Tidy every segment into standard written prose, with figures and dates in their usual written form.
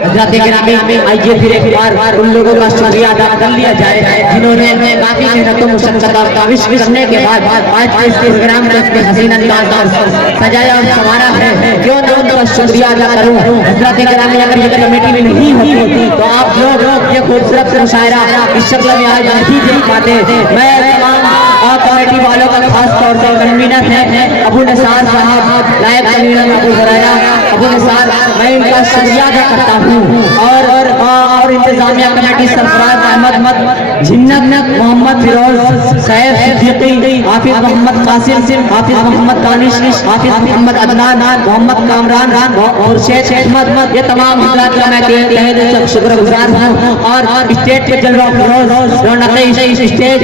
हज़रत गिरामी आइए फिर एक बार उन लोगों का शुक्रिया अदा कर लिया जाए जिन्होंने काफी मेहनतों मुशक्कत और काविश करने के बाद आज के इस प्रोग्राम को इतने हसीन अंदाज और सजाया और संवारा है। क्यों ना उनका शुक्रिया अदा करूं। हज़रत गिरामी अगर ये कमेटी में नहीं होती तो आप लोग ये खूबसूरत मुशायरा इस शक्ल में आज नहीं देख पाते। मैं तमाम कमेटी वालों का खास तौर से कन्वीनर है अबू निसार साहब, नायब कन्वीनर अबू हुरैरा, अबू निसार, मैं इनका शुक्रिया अदा करता हूँ और इंतजामिया कमेटी सरफराज अहमद, जिन्नत मोहम्मद फिरोज, सैफ सिद्दीकी, हाफिज मोहम्मद कासिम, हाफिज मोहम्मद दानिश, हाफिज मोहम्मद अदनान, मोहम्मद कामरान और शेख अहमद, ये तमाम हजरात का मैं तहे दिल से शुक्रगुजार हूँ। और स्टेट के जलवा फिरोज स्टेज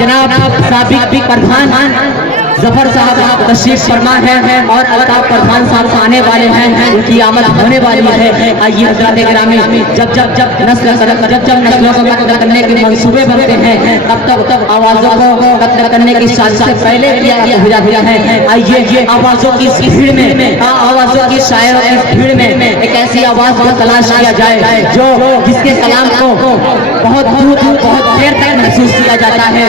जनाब साबिक प्रधान जफर साहब तशरीफ फरमा है और अल्ताफ प्रधान साहब आने वाले हैं, उनकी आमद होने वाली है। आइए हज़रात गिरामी जब नस्लों को कत्ल करने के मंसूबे बनते हैं तब आवाज़ों को कत्ल करने की साजिश से पहले किया है। आइए आवाज़ों की भीड़ में, आवाज़ों की शायरों की भीड़ में एक ऐसी आवाज़ को तलाश किया जाए जो जिसके कलाम को बहुत दूर बहुत देर तक महसूस किया जाता है।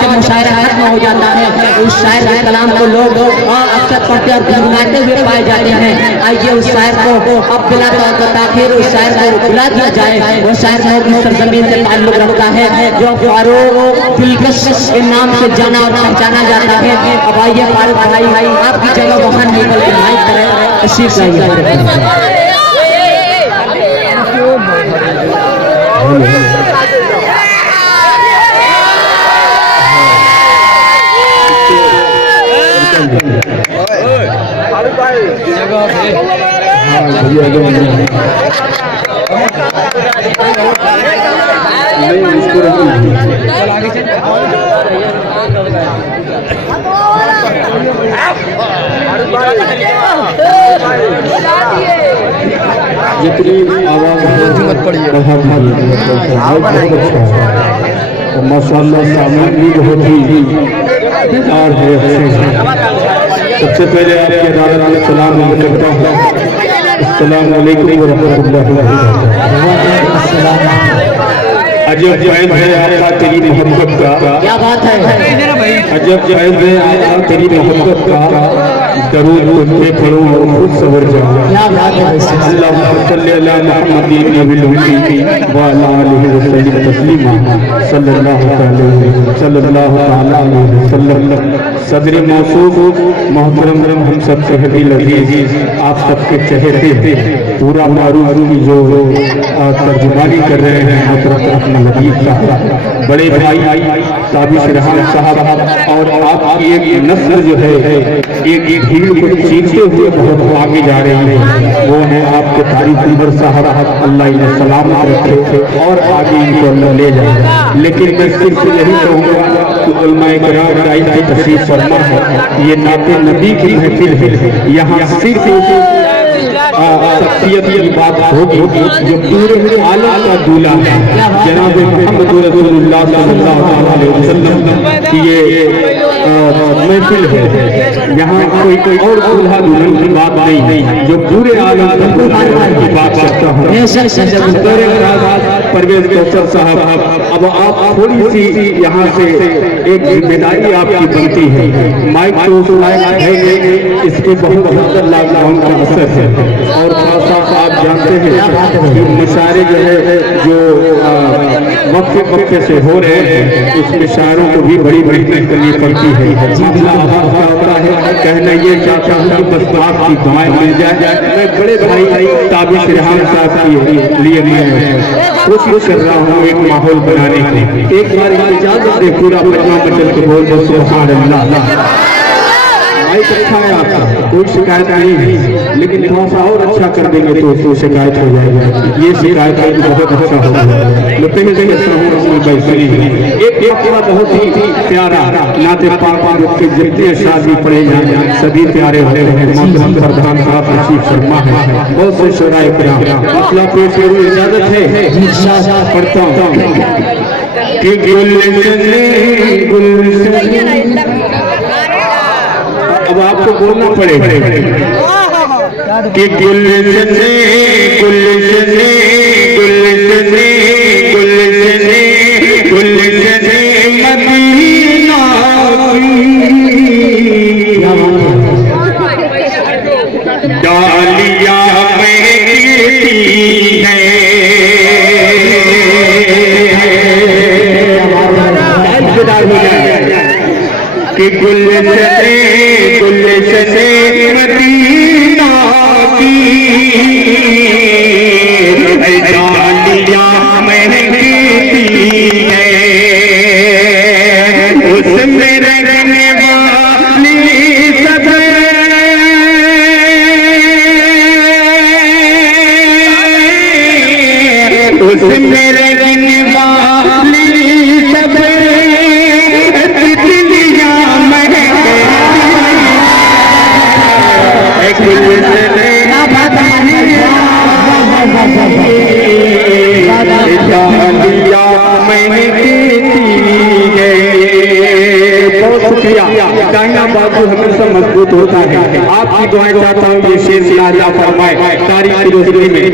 जब मुशायरा खत्म हो जाता है उस शायर के कलाम को लोग अक्सर पढ़ते और गुनगुनाते हुए पाए जाते हैं। आइए उस शायर को अब बिला ताखिर उस शायर को बुला दिया जाए। वो शायर मौत की सरजमीन से ताल्लुक रखता है जो फारूक दिलकश के नाम से जाना और पहचाना जाता है। अब आइए फारूक भाई आपकी जगह वहां निकल के माइक करें, तशरीफ लाइए। जितनी आवाज़ माशाअल्लाह सामान भी बहुत ही बेकार है। सबसे पहले आपके अदालत में सलाम करता हूँ। अस्सलाम वालेकुम व रहमतुल्लाहि व बरकातहू। अजब जायज़ है आपका तेरी मोहब्बत का, क्या बात है। अजब जायज़ है आपका तेरी मोहब्बत का, दरूद तुझे पढ़ो और खुद सवर जाओ। अल्लाहुम्मा सल्ली अला मुहम्मदिन नबिल उम्मी व अला आलिहि व सल्लिम तस्लीमा सल्लल्लाहु अलैहि वसल्लम। सदर मौसूफ मोहतरम हम सब शहदी लजीज आप सबके चहेते पूरा मारूफ की जो तर्जुमानी कर रहे हैं मोहतरम अपना नबीब साहब, बड़े भाई ताबिश रहमान साहब और आपकी एक नस्ल जो है एक भीड़ को चीरते हुए बहुत आगे जा रही है। वो है आपके तारीफ उमर साहब, अल्लाह इन्हें सलामत रखे और आगे इनको अल्लाह ले जाए। लेकिन मैं सिर्फ यही कहूँगा कि उलमाए किराम की तशरीफ फरमा है, ये नाते नबी की महफिल है। यहाँ सिर्फ शख्सियत की बात होगी जो पूरे आलम का दूल्हा है जनाब मोहम्मद रसूलुल्लाह सल्लल्लाहु अलैहि वसल्लम की ये महफिल है। यहाँ कोई और दूल्हा दुल्हन की बात नहीं, जो पूरे आलम का दूल्हा की बात करता हूँ। परवेज कौसर साहब, अब आप थोड़ी सी यहाँ से एक जिम्मेदारी आपकी बनती है। माइक तो माइक है, इसके बहुत ज्यादा लॉकडाउन का असर है और खासा आप जानते हैं कि मुशायरे जो है जो वक्फे से हो रहे हैं उस मुशायरों को भी बड़ी मेहनत करनी पड़ती है। मामला क्या होता है, कहना ये चाहता हूँ कि बस आपकी दुआएं मिल जाए। मैं बड़े भाई ताबिश रहमान साहब के लिए मैं कोशिश कर रहा हूँ एक माहौल बनाने की। एक बार इजाजत दे पूरा मजमा मचल के बोल दो सुभान अल्लाह। माइक अच्छा है आपका, कोई शिकायत नहीं है, लेकिन थोड़ा सा और अच्छा कर देंगे तो शिकायत हो जाएगी। ये शिकायत है कि बहुत अच्छा होगा। एक बहुत ही प्यारा नाते पाक के जितने शादी पढ़े जाए सभी प्यारे होते हैं। मोहतरम प्रधान साहब तशरीफ फरमा है, बहुत से शोराए किराम मसला पेश करूँ, इजाजत है पढ़ता हूँ कि अब आपको बोलना पड़ेगा कि गुलशन कि गुलशने गुलशने मदीना की डालियां महकी है, उसमें रहने वाली सब उसमें रहने वाली सब तितलियां महके गुलशने बहुत शुक्रिया। दाहिना बाजू हमेशा मजबूत होता है। आपकी दुआएं चाहता हूँ ये शेर अल्लाह फरमाए तारीख की रोशनी में।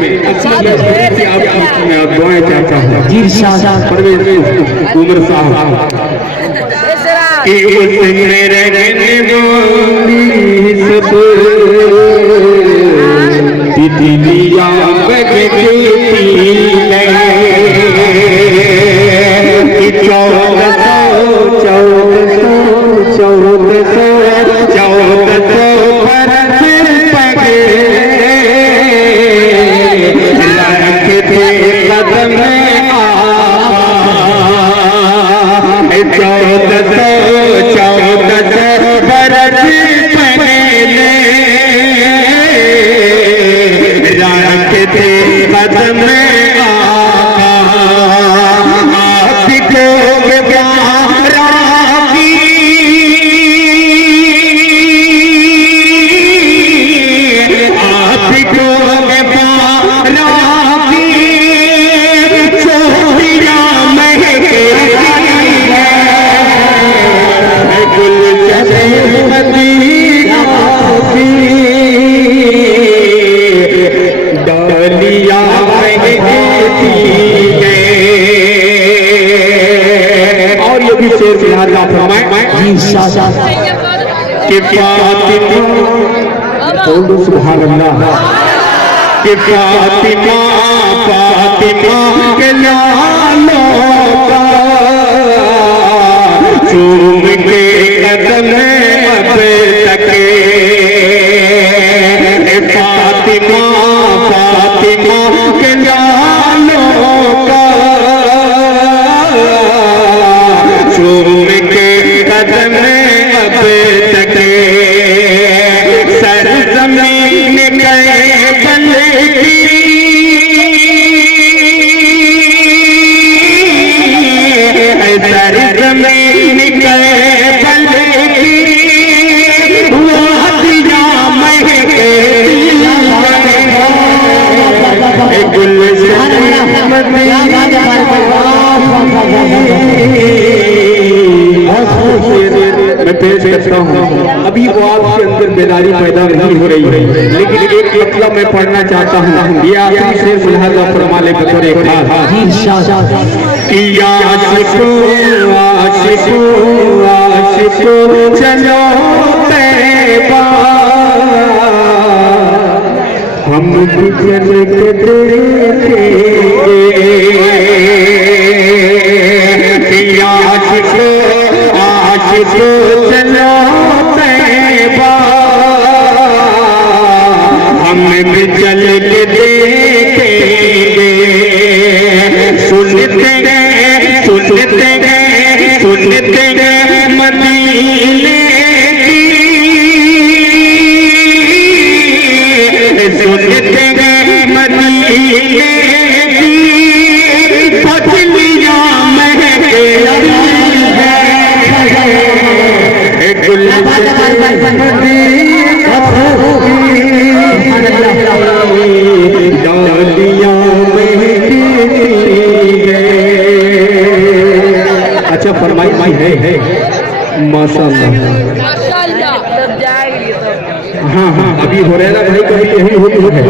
मैं दुआएं चाहता हूँ जी शाह परवेज उमर साहब कि उसमें रहने वाली सब तितलियां महकती है, कि 1400 बरस पगे रखते कदम में आका, 1400 बरस पहले रखते कदम में आका, आपको प्यारा की आपको प्यारा की चोरियां महके गुलशने मदीना की डालियां महकती है। और ये भी शेर से याद फरमाए जी शाह कि फातिमा बोलो सुभान अल्लाह, कि फातिमा फातिमा के लालों का चूम के कदम अब तके, फातिमा फातिमा के लालों का चूम के कदम अब तके, सर जमीन गए बल की सर जमीन गए बल की वादियां महके गुलशने मैं पेश करता हूँ। अभी वो आपके अंदर बेदारी पैदा नहीं हो रही है, लेकिन एक मतलब मैं पढ़ना चाहता हूँ। ये आखिरी शेर लिहाजा फरमाले बतौर जी शाह कि आशिको आशिको आशिको चलो तैबा, हम भी चल के देखेंगे, कि आशिको आशिको चलो तैबा, हम भी चल के देखेंगे, सुनते मदीने की सुनते मदीने की पतलियां महके गुलशने डालियां महकी है। अच्छा फरमाई है माशाअल्लाह। हाँ हाँ अभी हो रहा है ना भाई, कहीं यही होती है।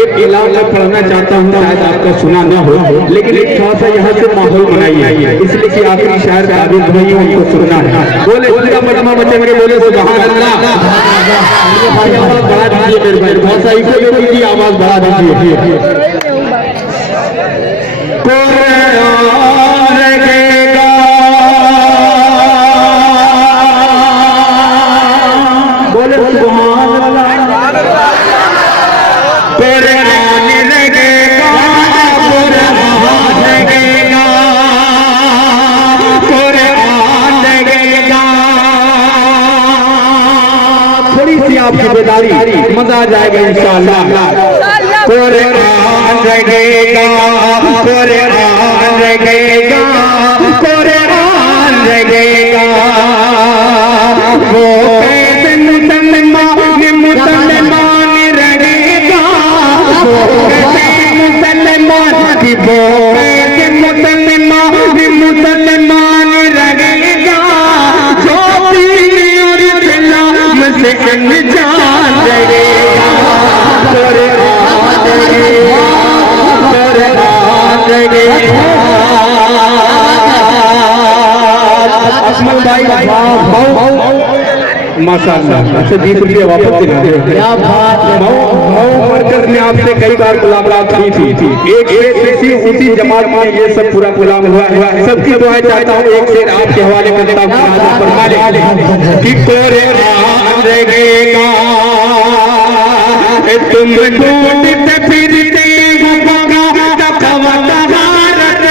एक इलाम मैं पढ़ना चाहता हूँ, शायद आपका सुना ना हो, लेकिन एक थोड़ा सा यहाँ से माहौल बनाइए, इसलिए कि आखिरी शायर काबिल भाई उनको सुनना है। बोले पूरा मजमा बचेंगे, बोले सुभान अल्लाह। आवाज बढ़ा दीजिए मेरे भाई, बहुत सा इको की आवाज बढ़ा दीजिए। कुरान सुना जाएगा इंशाअल्लाह। कुरान रहेगा, कुरान रहेगा, कुरान रहेगा, वो कैसे मुसलमान मुसलमान रहेगा, वो कैसे मुसलमान की वो कैसे मुसलमान मुसलमान रहेगा, जो दीन और इस्लाम से अनजान रहेगा। कुरान रहेगा, कुरान रहेगा। अकमल भाई माशाअल्लाह, अच्छा 20 रुपये वापस दिला। क्या बात है। मऊ मरकज में आपसे कई बार मुलाकात की थी। एक शेर उसी जमात में ये सब पूरा गुलाम हुआ है। सबकी दुआएं चाहता हूँ, एक शेर आपके हवाले करता हूँ कि कुरान रहेगा, तुम ढूंढते फिरते होगा तकवा तहारत,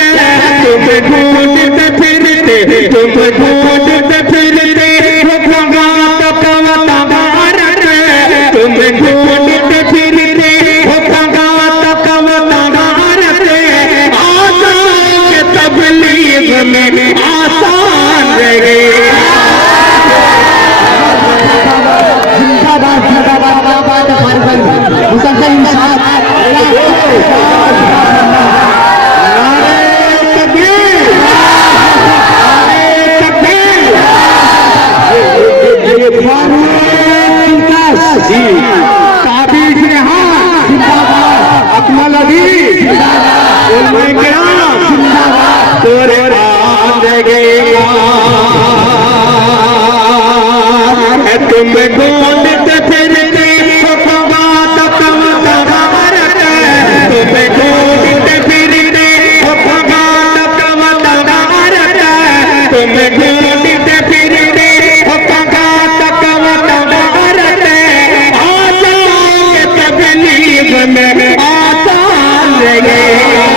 तुम ढूंढते फिरते, तुम ढूंढते फिरते होगा तकवा तहारत, तुम ढूंढते फिरते होगा तकवा तहारत, आसान के तबलीग में आसान रहेगा। जिंदाबाद जिंदाबाद, क्या बात है हमारे भाई मुसलसल इंशाअल्लाह। अकमल अली तुम ढूंढते फिरते होगा तकवा तहारत, तुम ढूंढते फिरते होगा तकवा तहारत, तुम ढूंढते फिरते होगा तकवा तहारत, आसान के तबलीग में आसान रहेगा।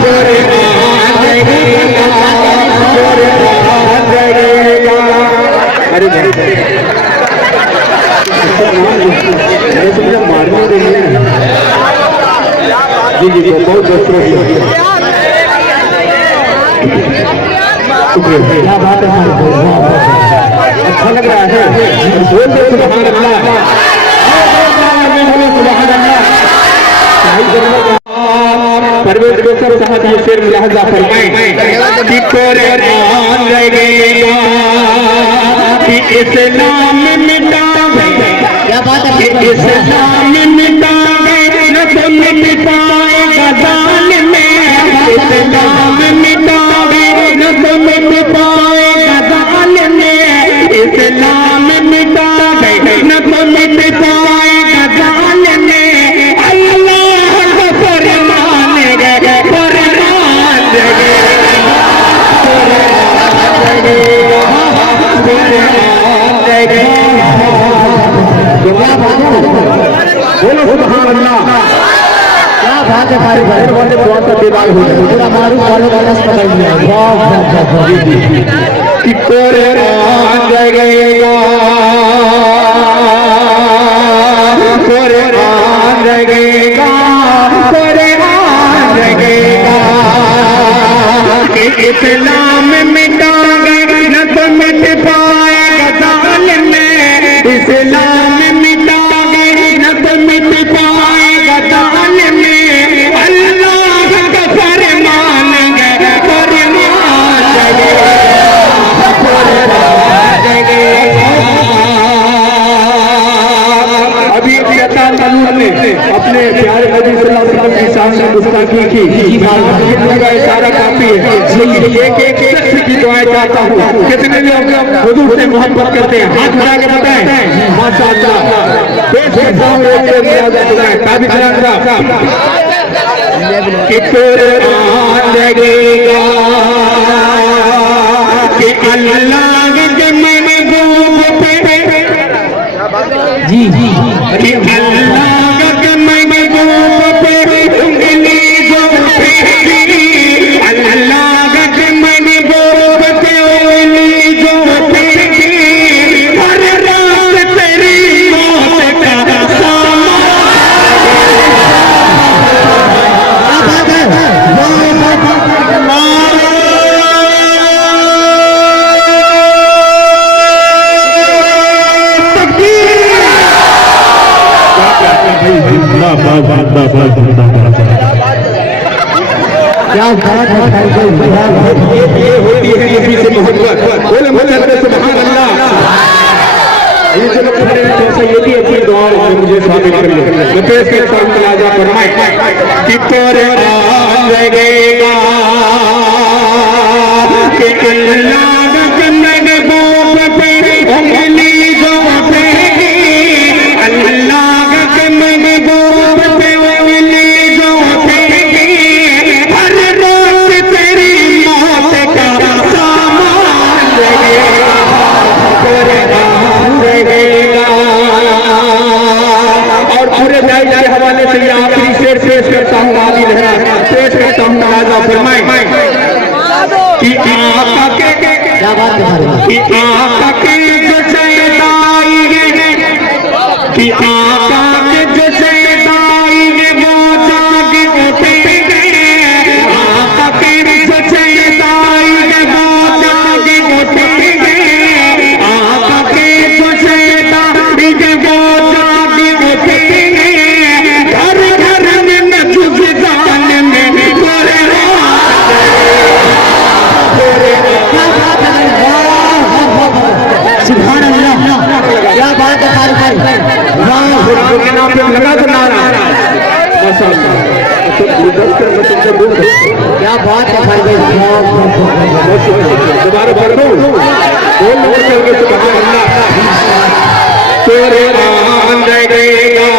कुरान रहेगा, कुरान रहेगा। अरे मारने देंगे जी जी बहुत बहुत शुक्रिया। क्या बात है हमारे भाई, अच्छा लग रहा है, बोल दो सुभान अल्लाह, सुभान अल्लाह। परवेज बेसर साहब ये शेर मुलाहजा फरमाएं कि कुरान रहेगा, कि इस्लाम मिटावे, क्या बात है। कि इस्लाम मिटावे न तो मिट पाएगा जालिम में, इस्लाम मिटावे न तो मिट पाएगा जालिम में, इस्लाम मिटावे न तो मिट पाएगा जालिम में, अल्लाह का फरमान है, फरमान बोलो सुभान अल्लाह। क्या बात है हमारे भाई, दुआ का दीवार हो पूरा मारूफ वालों का रस पकड़ लिया है। कि कुरान रहेगा, कुरान रहेगा, कुरान रहेगा, कि इस्लाम मिटावे न तो मिट पाएगा जालिम में, इस्लाम मिटावे न तो मिट पाएगा जालिम में, अल्लाह का फरमान है, फरमान रहेगा। अभी ने अपने प्यारे नबी सल्लल्लाहु अलैहि वसल्लम की शान में गुस्ताखी की, सारा काफी है। एक एक शख्स की दुआएं चाहता हूँ। कितने लोग हुजूर से मोहब्बत करते हैं, हाथ उठा के बताएं। माशाअल्लाह, पेश करता हूँ एक दुआएं काफी जरा कि कुरान रहेगा, कि अल्लाह के महबूब पे जी जी कि अल्लाह के महबूब पे उंगली जो फेंकी, अल्लाह के महबूब पे उंगली जो फेंकी, हर रात तेरी मौत का क्या बात है ये होती है नबी से मोहब्बत। बोले मत सुभान अल्लाह। ये जो लोग खड़े हैं जैसे ये भी अपनी दुआ में मुझे शामिल कर ले। मैं पेश करता हूं तलाजा फरमाए कि तोरे लगेगा कि अल्लाह के महबूब पे उंगली जो पे अल्लाह के महबूब पे उंगली जो पे हर रोज तेरी मौत का सामान लगेगा तोरे और पूरे दाई के हवाले से ये आखिरी शेर पेश करता हूँ। आदि लहरा पेश करता हूँ नवाजा फरमाए कि आका के क्या बात है कि आका के जो सैदाई है कि आका के जो सैदाई है वो जाग उठेंगे। आका के जो सैदाई है वो जाग उठेंगे। आका के जो सैदाई है वो जाग उठेंगे। घर घर में नजुज़ान में गोरे सुभान अल्लाह। क्या बात है वाह के नाम पे लगा तो नारा माशाअल्लाह। क्या बात है भाई दोबारा पढ़ दो बोल लो चल के सुभान अल्लाह। तेरे नाम लगेगा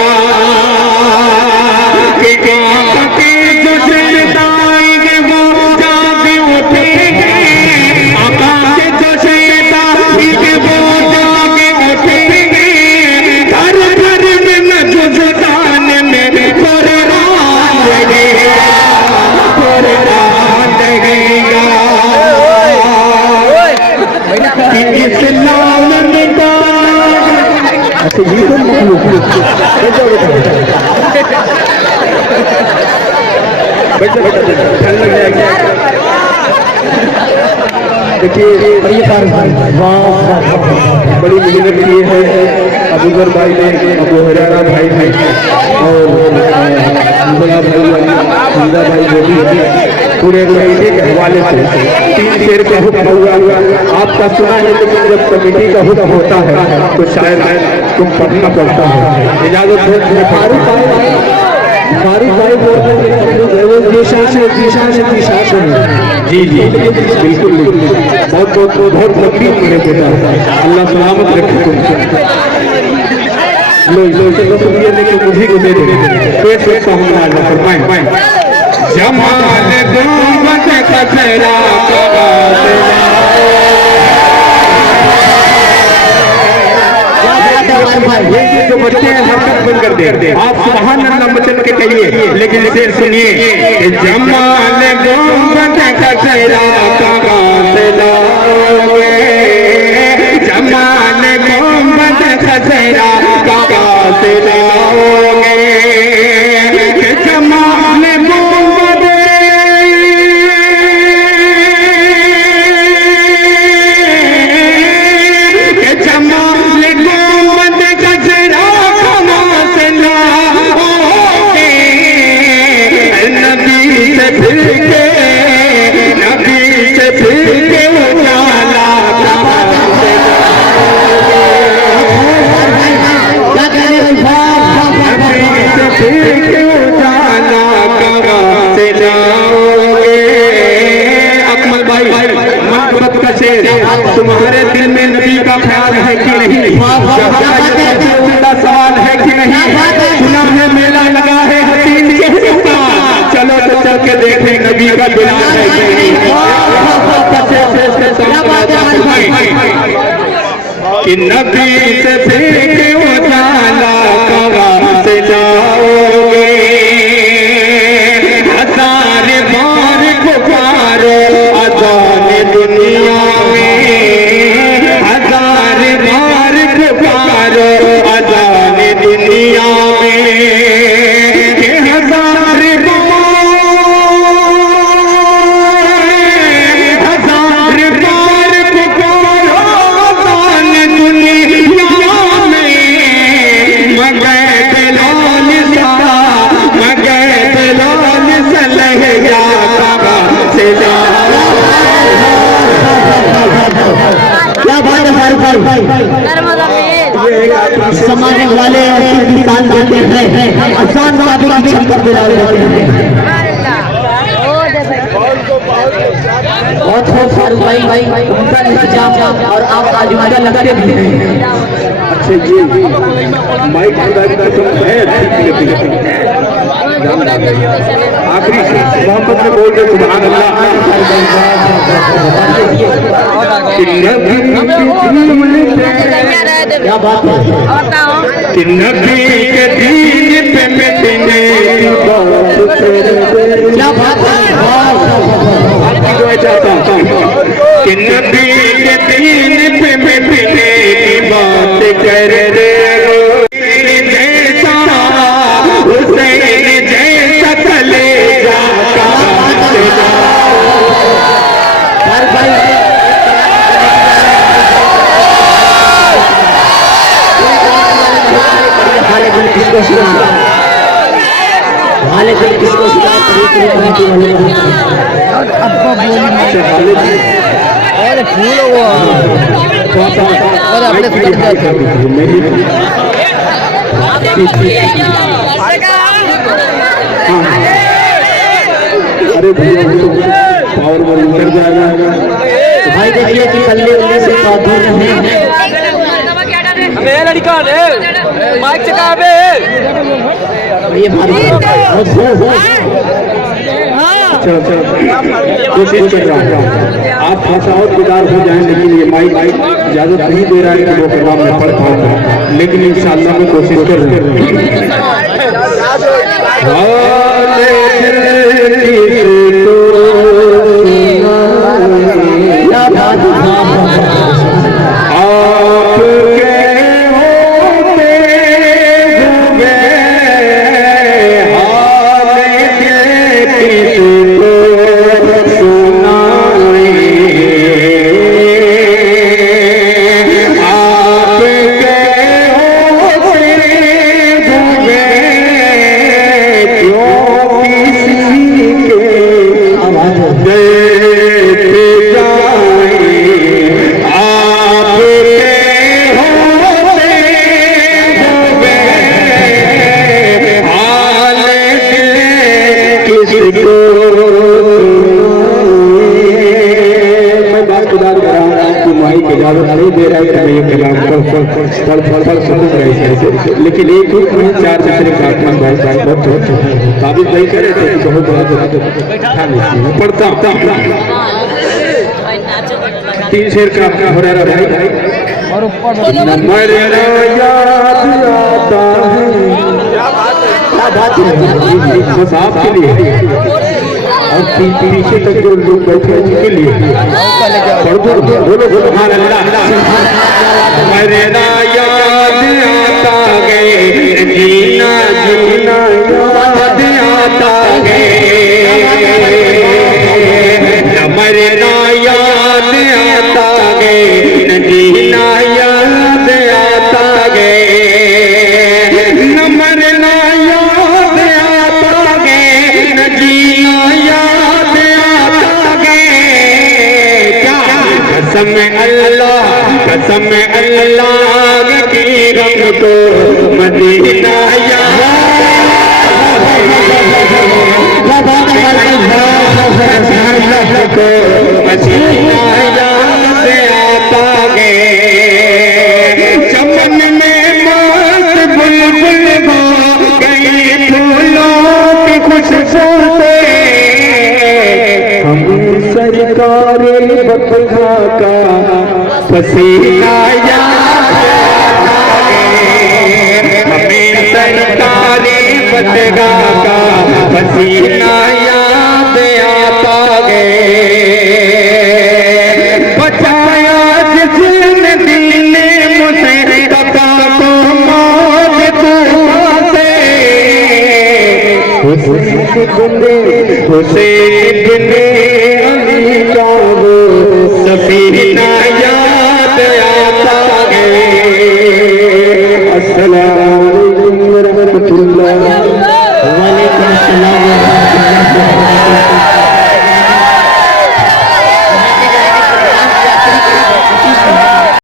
कि आका के जो सैदाई वो जाग उठेंगे। आका के जो सैदाई वो जाग उठेंगे। घर घर में नजुज़ान में कुरान लगेगा कुरान लगेगा कि इस्लाम में अच्छा ये तो मखलूक बेटा ठंड लग जाएगी। देखिए बड़ी मेहनत की है अबूजर भाई ने, अबू हुरैरा भाई ने और बड़ा भाई जो भी पूरे महीने के हवाले से 3 शेर का हुक्म हुआ। आपका सुना है लेकिन जब कमेटी का हुक्म होता है तो शायद तुम पढ़ना पड़ता है। इजाजत है फारूक भाई बोलते जी जी बिल्कुल बहुत बहुत बहुत लंबी उम्र है बेटा। अल्लाह सलामत रखे तुमको। लो शुक्रिया लेकिन मुझे को दे दे पेश करता हूँ नाज़ फरमाए जमाल गुंबद खतरा ये जो बच्चे हैं हरकत बंद कर दे। आप सुभान अल्लाह मचल के कहिए लेकिन शेर सुनिए जमाल गुंबद खतरा कहाँ से लाओगे। जमाल गुंबद खतरा कहाँ से लाओगे। जमाल गुंबद जमाल गुंबद खतरा कहाँ से लाओगे। नबी से फिर के उजाला अकमल भाई मोहब्बत का शेर तुम्हारे दिल में नबी का ख्याल है कि नहीं। सवाल है कि नहीं। सुना है मेला लगा है हसीन के चलो तो चल के देखें नबी का बिलाल है कि नहीं। कि नबी से फिर उजाला कहाँ से लाओगे। हजार बार पुकारो अजान दुनिया में। हजार बार पुकारो अजान दुनिया में। समाने वाले मिसाल देते हैं, आसान बातों की छक्कर दिलाते हैं। बहुत खूब फारूक भाई उनका इंतजाम और आप आजमादा लगते भी हैं। अच्छा ये माइक खुदा की कसम है आखिरी मोहब्बत में बोल दे सुभान अल्लाह। क्या बात है, कि नबी के दीन पे मिटने की बात क्या बात है, आपकी दुआ चाहता हूँ कि नबी के दीन पे मिटने की बात कर रे जैसा हुसैन जैसा कलेजा का किसको अरे फूल हुआ अपने अरे भैया पावर पर उतर जाएगा भाई। देखिए कि कल्ले उल्ले से दूर नहीं है। लड़का माइक चका ये चलो कोशिश कर रहा हूँ आप थोड़ा और बेदार हो जाएं, लेकिन ये माइक इजाजत नहीं दे रहा है कि वो कलाम में पढ़ पाऊंगा, लेकिन इंशाअल्लाह मैं कोशिश कर रहा हूँ। लेकिन एक चार दूसरे का बहुत काबिल नहीं करे थे बहुत पढ़ता तीन शेर का हो रहा भाई और ऊपर मेरे याद आता है बस आपके लिए और पीछे तक जो लोग बैठे हैं उनके लिए बोलो सुभान अल्लाह। मेरे याद आता गए जीना जीना याद आता गए मेरे याद आता गए जीना याद आता गए मरना याद आता गए जीना याद आता गए क्या कसम अल्लाह की गम को मदीना याद को मदीना याद आता गए चमन में मस्त बुलबुल हो गई फूलों की खुशबू से हम सरकार बतखा का पसीना याद हमें सरकार बतखा का पसीना याद आता गए बचाया जिसने दिल ने मुझे तका को मौत से हुसैन बिने अली का वो सफीना याद आता गए। अस्सलाम